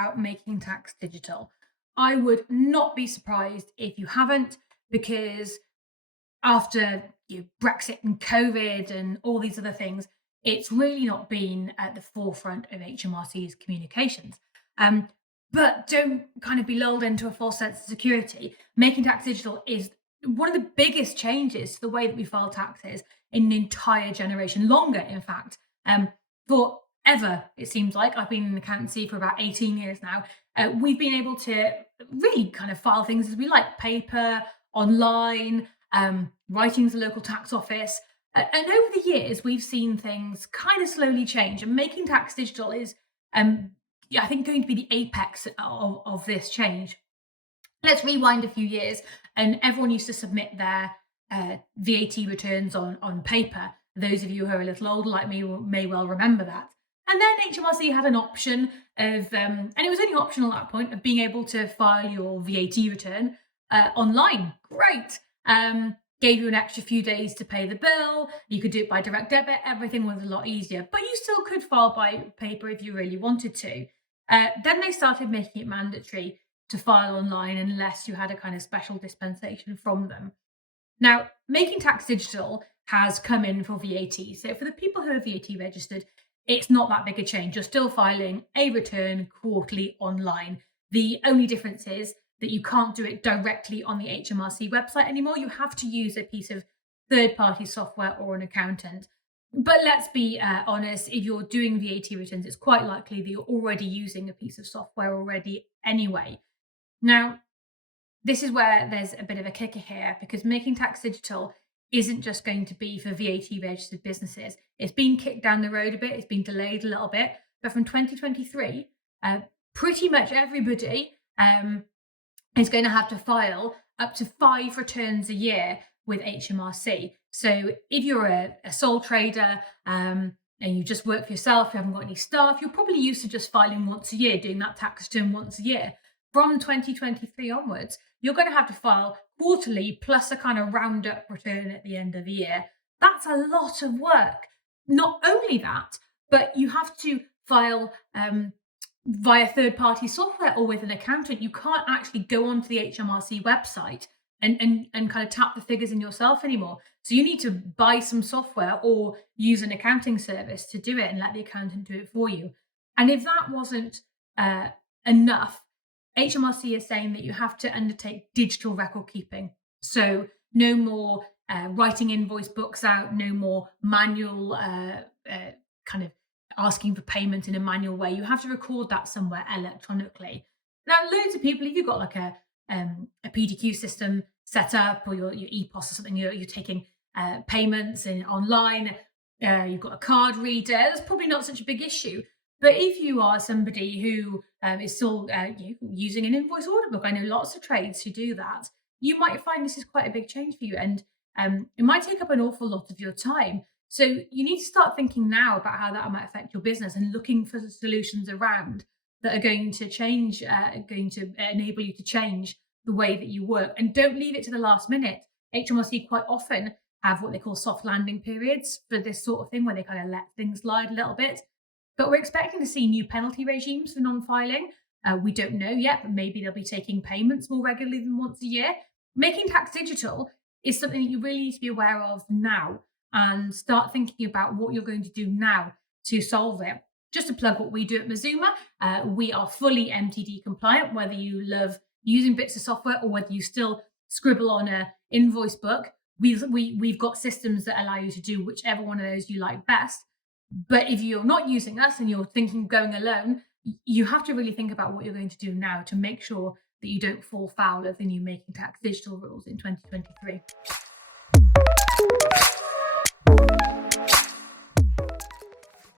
about Making Tax Digital? I would not be surprised if you haven't, because after Brexit and COVID and all these other things, it's really not been at the forefront of HMRC's communications. Um, but don't kind of be lulled into a false sense of security. Making Tax Digital is one of the biggest changes to the way that we file taxes in an entire generation, longer, in fact. Forever, it seems like. I've been in accountancy for about 18 years now. We've been able to really kind of file things as we like: paper, online, writing to the local tax office. And over the years, we've seen things kind of slowly change. And Making Tax Digital is, I think, going to be the apex of this change. Let's rewind a few years, and everyone used to submit their VAT returns on paper. Those of you who are a little older like me may well remember that. And then HMRC had an option of, and it was only optional at that point, of being able to file your VAT return online. Great. Gave you an extra few days to pay the bill. You could do it by direct debit. Everything was a lot easier, but you still could file by paper if you really wanted to. Then they started making it mandatory to file online unless you had a kind of special dispensation from them. Now, Making Tax Digital has come in for VAT. So for the people who are VAT registered, it's not that big a change. You're still filing a return quarterly online. The only difference is that you can't do it directly on the HMRC website anymore. You have to use a piece of third-party software or an accountant. But let's be honest, if you're doing VAT returns, it's quite likely that you're already using a piece of software already anyway. Now, this is where there's a bit of a kicker here, because Making Tax Digital isn't just going to be for VAT registered businesses. It's been kicked down the road a bit. It's been delayed a little bit. But from 2023, pretty much everybody is going to have to file up to 5 returns a year with HMRC. So if you're a sole trader and you just work for yourself, you haven't got any staff, you're probably used to just filing once a year, doing that tax return once a year. From 2023 onwards, you're going to have to file quarterly plus a kind of roundup return at the end of the year. That's a lot of work. Not only that, but you have to file via third-party software or with an accountant. You can't actually go onto the HMRC website and kind of tap the figures in yourself anymore. So you need to buy some software or use an accounting service to do it and let the accountant do it for you. And if that wasn't enough, HMRC is saying that you have to undertake digital record keeping. So no more writing invoice books out, no more manual kind of asking for payment in a manual way. You have to record that somewhere electronically. Now, loads of people, if you've got like a PDQ system set up, or your EPOS or something, you're taking payments online, you've got a card reader, that's probably not such a big issue. But if you are somebody who is still using an invoice order book, I know lots of trades who do that, you might find this is quite a big change for you, and it might take up an awful lot of your time. So you need to start thinking now about how that might affect your business and looking for solutions around that are going to change, going to enable you to change the way that you work. And don't leave it to the last minute. HMRC quite often have what they call soft landing periods for this sort of thing, where they kind of let things slide a little bit. But we're expecting to see new penalty regimes for non-filing. We don't know yet, but maybe they'll be taking payments more regularly than once a year. Making Tax Digital is something that you really need to be aware of now, and start thinking about what you're going to do now to solve it. Just to plug what we do at Mazuma, we are fully MTD compliant, whether you love using bits of software or whether you still scribble on an invoice book. We've got systems that allow you to do whichever one of those you like best. But if you're not using us and you're thinking of going alone, you have to really think about what you're going to do now to make sure that you don't fall foul of the new Making Tax Digital rules in 2023.